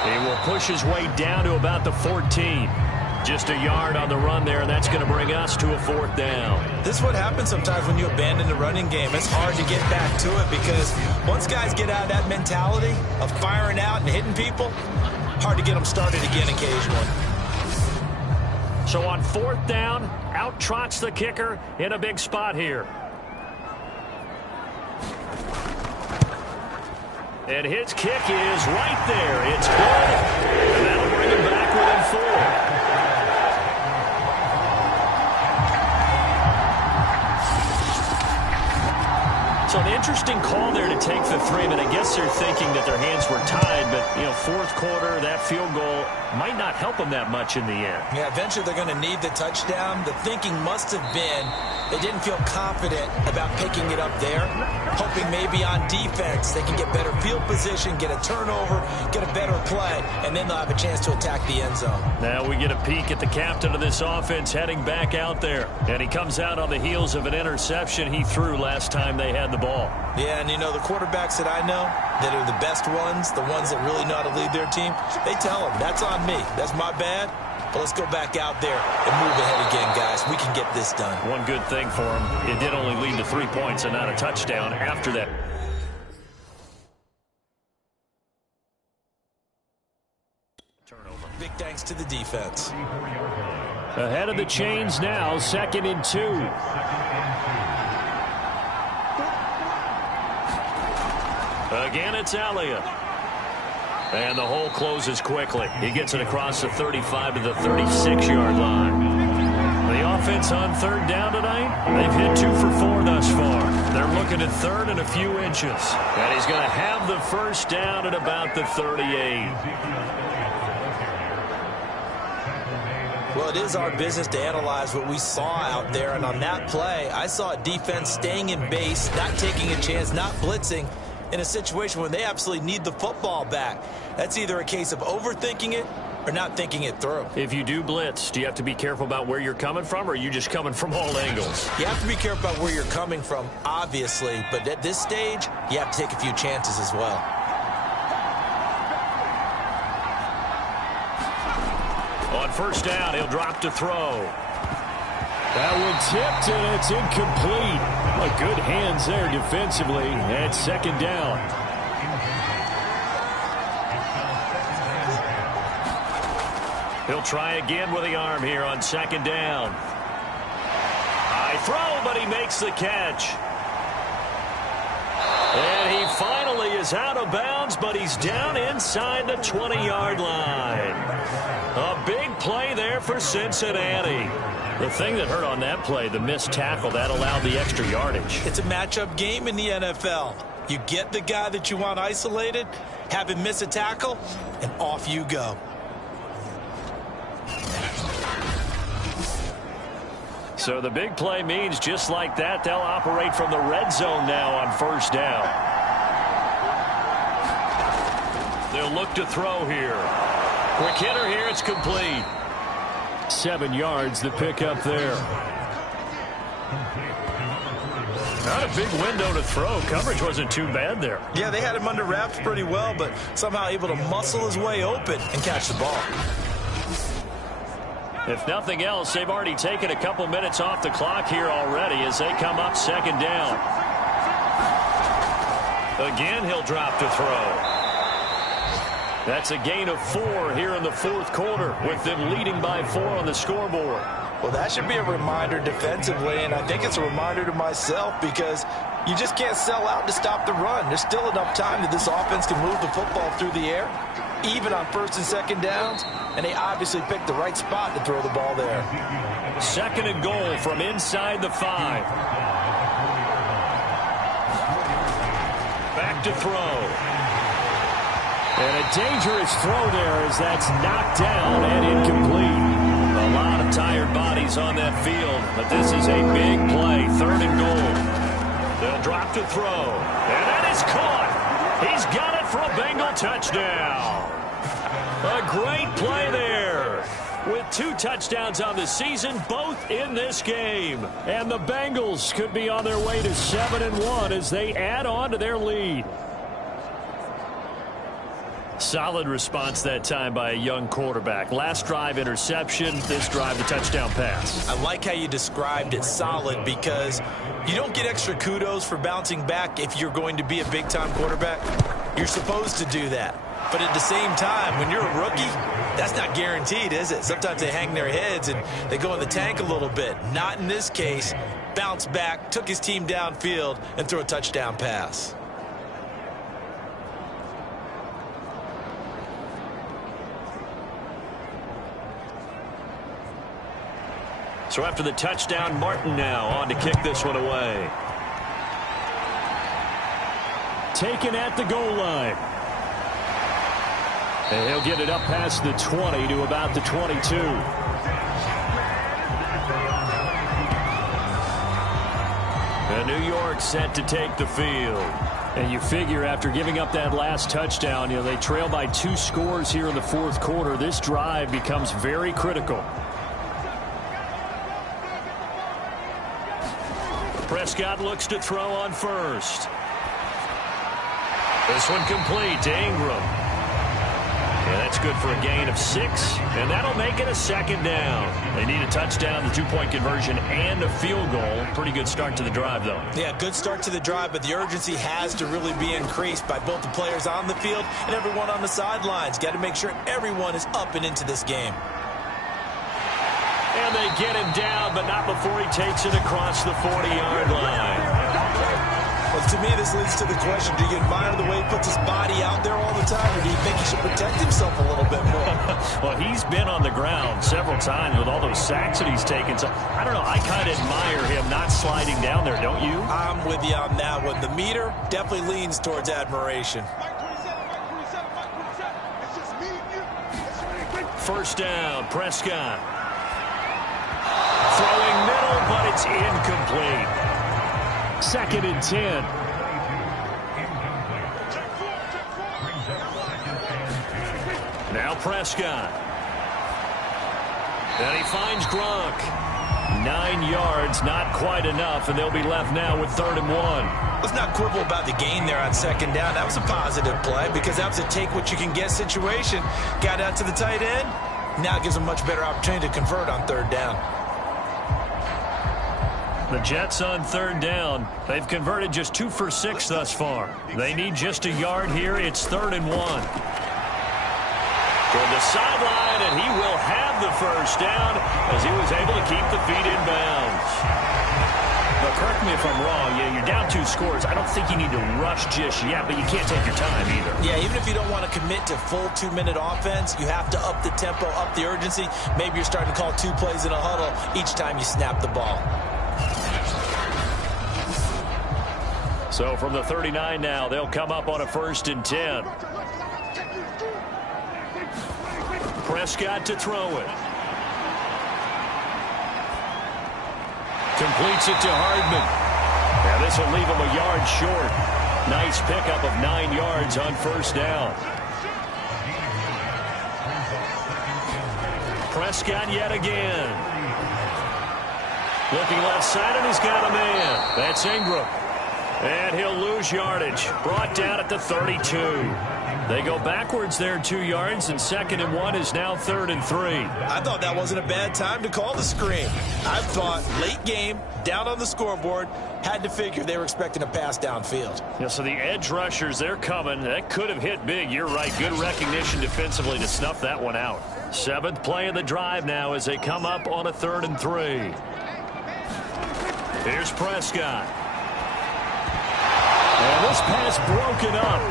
He will push his way down to about the 14. Just a yard on the run there, and that's going to bring us to a 4th down. This is what happens sometimes when you abandon the running game. It's hard to get back to it because once guys get out of that mentality of firing out and hitting people, hard to get them started again occasionally. So on 4th down, out trots the kicker in a big spot here. And his kick is right there. It's good. And that'll bring him back within 4. So an interesting call there to take the 3, but I guess they're thinking that their hands were tied, but, 4th quarter, that field goal might not help them that much in the end. Yeah, eventually they're going to need the touchdown. The thinking must have been they didn't feel confident about picking it up there, hoping maybe on defense they can get better field position, get a turnover, get a better play, and then they'll have a chance to attack the end zone. Now we get a peek at the captain of this offense heading back out there, and he comes out on the heels of an interception he threw last time they had the ball. Yeah, and the quarterbacks that I know that are the best ones, the ones that really know how to lead their team, they tell them, that's on me. That's my bad. But let's go back out there and move ahead again, guys. We can get this done. One good thing for him, it did only lead to 3 points and not a touchdown after that. Turnover. Big thanks to the defense. Ahead of the chains now, 2nd and 2. Again, it's Elliott. And the hole closes quickly. He gets it across the 35 to the 36-yard line. The offense on 3rd down tonight, they've hit 2 for 4 thus far. They're looking at 3rd and a few inches. And he's going to have the 1st down at about the 38. Well, it is our business to analyze what we saw out there. And on that play, I saw a defense staying in base, not taking a chance, not blitzing, in a situation when they absolutely need the football back. That's either a case of overthinking it or not thinking it through. If you do blitz, do you have to be careful about where you're coming from, or are you just coming from all angles? You have to be careful about where you're coming from, obviously, but at this stage, you have to take a few chances as well. On 1st down, he'll drop to throw. That one tipped, and it's incomplete. Good hands there defensively at 2nd down. He'll try again with the arm here on 2nd down. High throw, but he makes the catch. And he finally is out of bounds, but he's down inside the 20-yard line. A big play there for Cincinnati. The thing that hurt on that play, the missed tackle, that allowed the extra yardage. It's a matchup game in the NFL. You get the guy that you want isolated, have him miss a tackle, and off you go. So the big play means just like that, they'll operate from the red zone now on first down. They'll look to throw here. Quick hitter here, it's complete. 7 yards, the pickup there. Not a big window to throw. Coverage wasn't too bad there. Yeah, they had him under wraps pretty well, but somehow able to muscle his way open and catch the ball. If nothing else, they've already taken a couple minutes off the clock here already as they come up second down. Again, he'll drop to throw. That's a gain of 4 here in the fourth quarter with them leading by 4 on the scoreboard. Well, that should be a reminder defensively, and I think it's a reminder to myself because you just can't sell out to stop the run. There's still enough time that this offense can move the football through the air, even on first and second downs, and they obviously picked the right spot to throw the ball there. Second and goal from inside the 5. Back to throw. And a dangerous throw there as that's knocked down and incomplete. A lot of tired bodies on that field, but this is a big play. Third and goal. They'll drop to throw. And that is caught. He's got it for a Bengal touchdown. A great play there. With 2 touchdowns on the season, both in this game. And the Bengals could be on their way to 7-1 as they add on to their lead. Solid response that time by a young quarterback. Last drive, interception. This drive, the touchdown pass. I like how you described it, solid, because you don't get extra kudos for bouncing back if you're going to be a big-time quarterback. You're supposed to do that. But at the same time, when you're a rookie, that's not guaranteed, is it? Sometimes they hang their heads and they go in the tank a little bit. Not in this case. Bounced back, took his team downfield, and threw a touchdown pass. So after the touchdown, Martin now on to kick this one away. Taken at the goal line. And he'll get it up past the 20 to about the 22. And New York set to take the field. And you figure after giving up that last touchdown, they trail by 2 scores here in the fourth quarter. This drive becomes very critical. Prescott looks to throw on first. This one complete to Ingram. Yeah, that's good for a gain of 6, and that'll make it a second down. They need a touchdown, the 2-point conversion, and a field goal. Pretty good start to the drive, though. Yeah, good start to the drive, but the urgency has to really be increased by both the players on the field and everyone on the sidelines. Got to make sure everyone is up and into this game. And they get him down, but not before he takes it across the 40-yard line. Well, to me, this leads to the question, do you admire the way he puts his body out there all the time, or do you think he should protect himself a little bit more? Well, he's been on the ground several times with all those sacks that he's taken. So, I don't know, I kind of admire him not sliding down there, don't you? I'm with you on that one. The meter definitely leans towards admiration. First down, Prescott. Throwing middle, but it's incomplete. Second and 10. Now Prescott. And he finds Gronk. 9 yards, not quite enough, and they'll be left now with 3rd and 1. Let's not quibble about the gain there on second down. That was a positive play because that was a take-what-you-can-get situation. Got out to the tight end. Now it gives them a much better opportunity to convert on 3rd down. The Jets on 3rd down. They've converted just 2 for 6 thus far. They need just a yard here. It's 3rd and 1. Toward the sideline, and he will have the first down as he was able to keep the feet in bounds. But correct me if I'm wrong. Yeah, you're down 2 scores. I don't think you need to rush just yet, but you can't take your time either. Yeah, even if you don't want to commit to full 2-minute offense, you have to up the tempo, up the urgency. Maybe you're starting to call 2 plays in a huddle each time you snap the ball. So from the 39 now, they'll come up on a 1st and 10. Prescott to throw it. Completes it to Hardman. Now this will leave him a yard short. Nice pickup of 9 yards on first down. Prescott yet again. Looking left side, and he's got a man. That's Ingram. And he'll lose yardage. Brought down at the 32. They go backwards there 2 yards, and 2nd and 1 is now 3rd and 3. I thought that wasn't a bad time to call the screen. I thought late game, down on the scoreboard, had to figure they were expecting a pass downfield. Yeah, so the edge rushers, they're coming. That could have hit big. You're right. Good recognition defensively to snuff that one out. 7th play of the drive now as they come up on a 3rd and 3. Here's Prescott. And this pass broken up.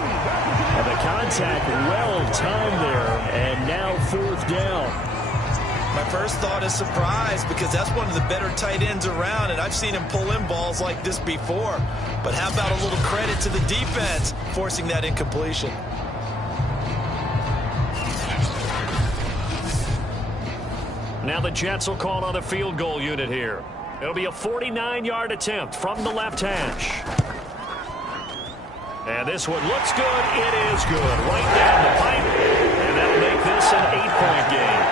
And the contact well timed there. And now 4th down. My first thought is surprise because that's one of the better tight ends around, and I've seen him pull in balls like this before. But how about a little credit to the defense forcing that incompletion? Now the Jets will call on the field goal unit here. It'll be a 49-yard attempt from the left hash. And this one looks good. It is good. Right down the pipe. And that'll make this an 8-point game.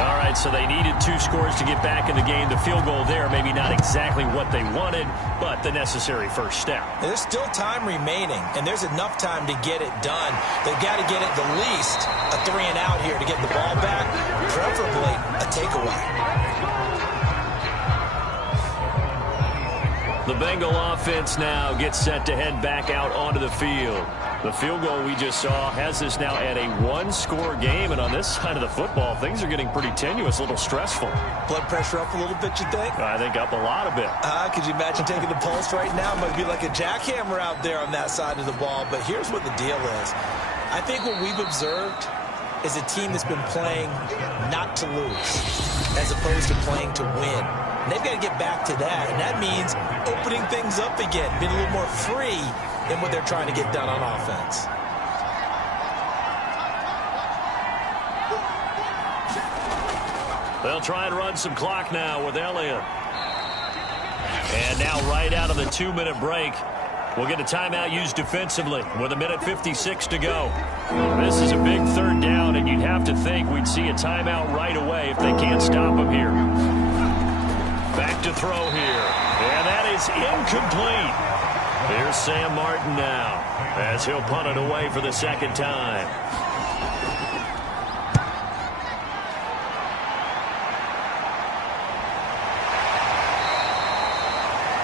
All right, so they needed 2 scores to get back in the game. The field goal there, maybe not exactly what they wanted, but the necessary first step. There's still time remaining, and there's enough time to get it done. They've got to get it the least a 3-and-out here to get the ball back, preferably a takeaway. The Bengal offense now gets set to head back out onto the field. The field goal we just saw has us now at a 1-score game, and on this side of the football, things are getting pretty tenuous, a little stressful. Blood pressure up a little bit, you think? I think up a lot of it. Could you imagine taking the pulse right now? It might be like a jackhammer out there on that side of the ball, but here's what the deal is. I think what we've observed is a team that's been playing not to lose as opposed to playing to win. And they've got to get back to that, and that means opening things up again, being a little more free in what they're trying to get done on offense. They'll try and run some clock now with Elliott. And now right out of the 2-minute break, we'll get a timeout used defensively with 1:56 to go. This is a big 3rd down, and you'd have to think we'd see a timeout right away if they can't stop them here. Back to throw here. And that is incomplete. Here's Sam Martin now as he'll punt it away for the 2nd time.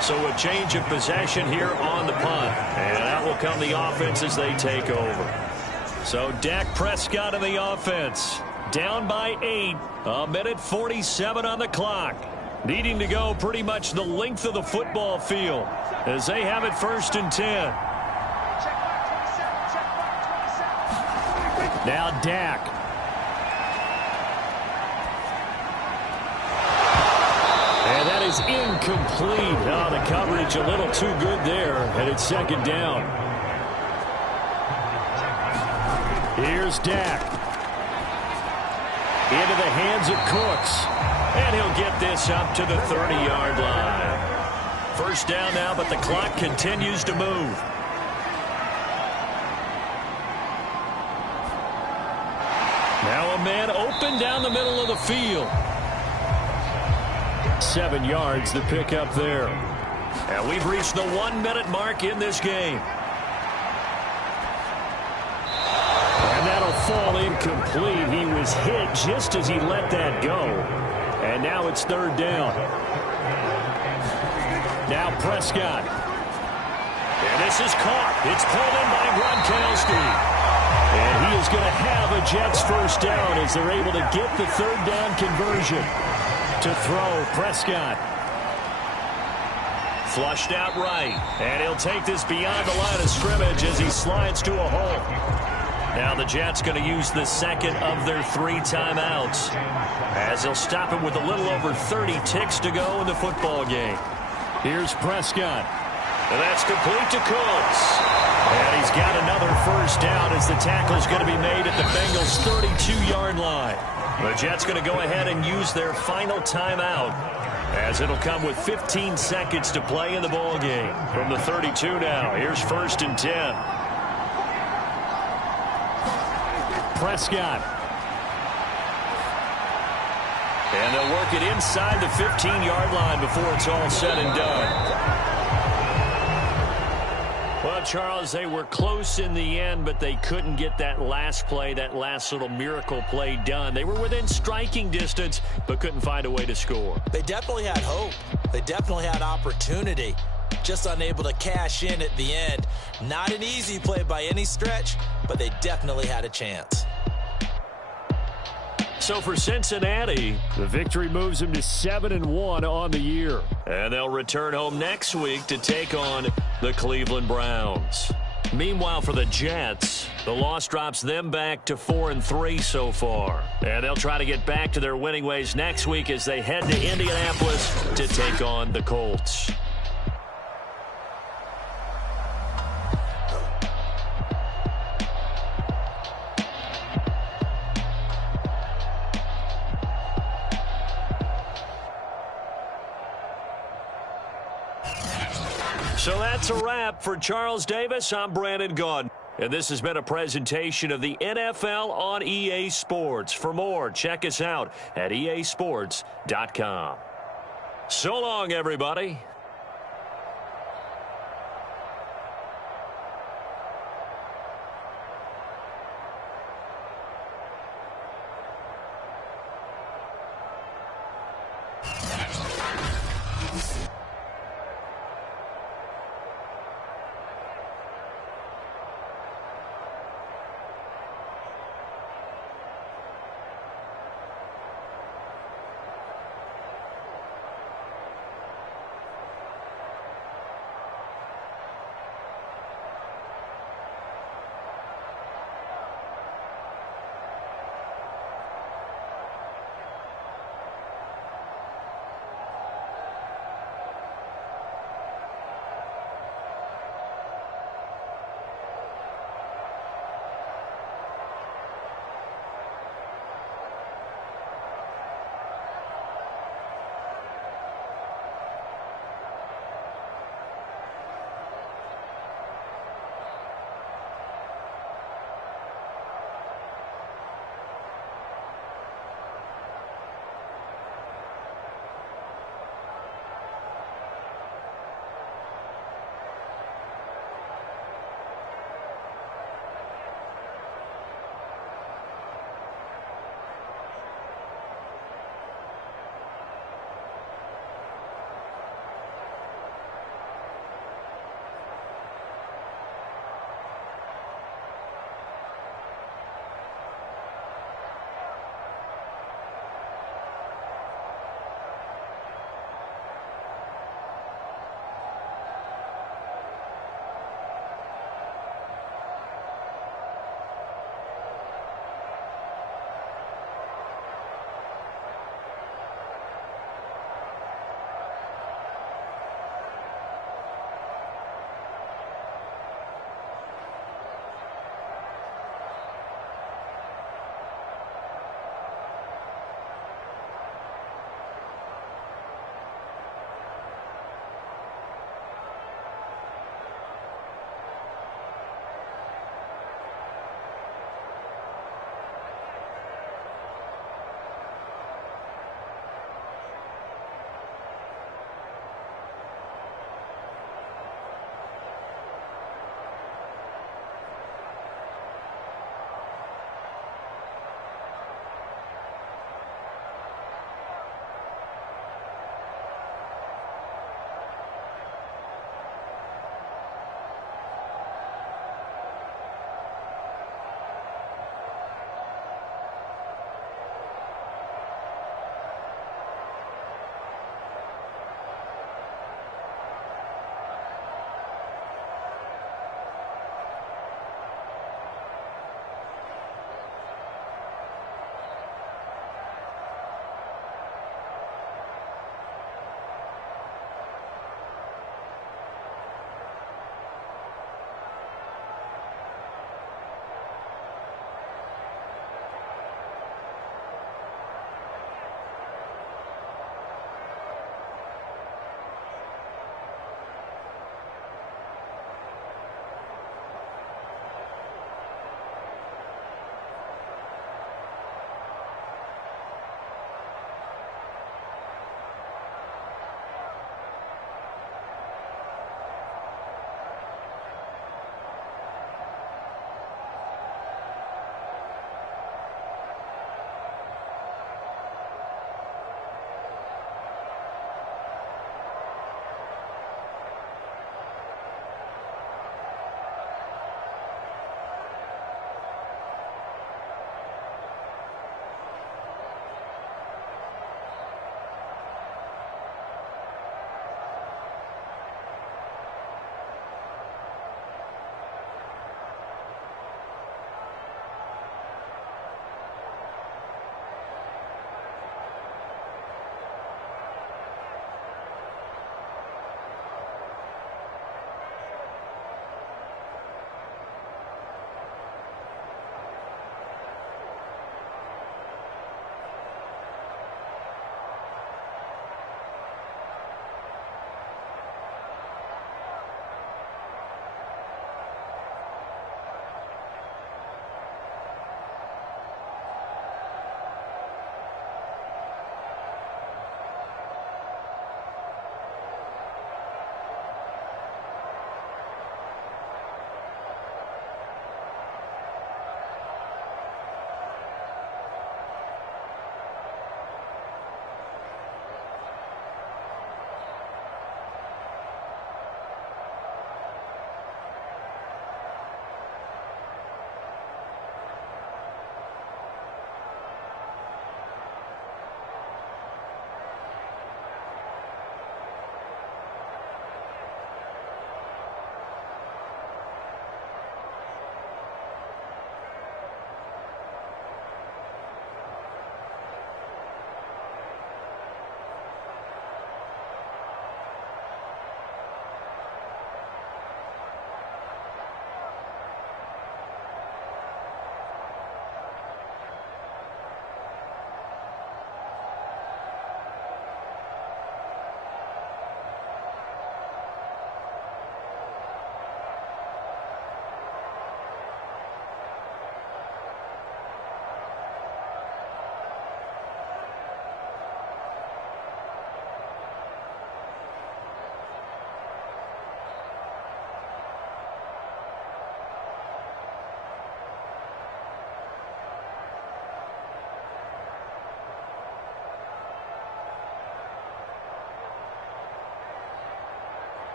So a change of possession here on the punt. And that will come the offense as they take over. So Dak Prescott in the offense. Down by 8. 1:47 on the clock. Needing to go pretty much the length of the football field as they have it 1st and 10. Now Dak. And that is incomplete. Oh, the coverage a little too good there, and it's 2nd down. Here's Dak. Into the hands of Cooks. And he'll get this up to the 30-yard line. 1st down now, but the clock continues to move. Now a man open down the middle of the field. 7 yards the pick up there. And we've reached the 1-minute mark in this game. And that'll fall incomplete. He was hit just as he let that go. And now it's 3rd down. Now Prescott. And this is caught. It's pulled in by Gronkowski. And he is going to have a Jets 1st down as they're able to get the 3rd down conversion. To throw, Prescott. Flushed out right. And he'll take this beyond the line of scrimmage as he slides to a hole. Now the Jets going to use the 2nd of their 3 timeouts as they'll stop it with a little over 30 ticks to go in the football game. Here's Prescott. And that's complete to Coates. And he's got another first down as the tackle's going to be made at the Bengals' 32-yard line. The Jets going to go ahead and use their final timeout, as it'll come with 15 seconds to play in the ball game. From the 32 now, here's 1st and 10. Prescott. And they'll work it inside the 15-yard line before it's all said and done. Well, Charles, they were close in the end, but they couldn't get that last play, that last little miracle play done. They were within striking distance, but couldn't find a way to score. They definitely had hope. They definitely had opportunity. Just unable to cash in at the end. Not an easy play by any stretch, but they definitely had a chance. So for Cincinnati, the victory moves them to 7-1 on the year. And they'll return home next week to take on the Cleveland Browns. Meanwhile, for the Jets, the loss drops them back to 4-3 so far. And they'll try to get back to their winning ways next week as they head to Indianapolis to take on the Colts. So that's a wrap. For Charles Davis, I'm Brandon Gaudin. And this has been a presentation of the NFL on EA Sports. For more, check us out at easports.com. So long, everybody.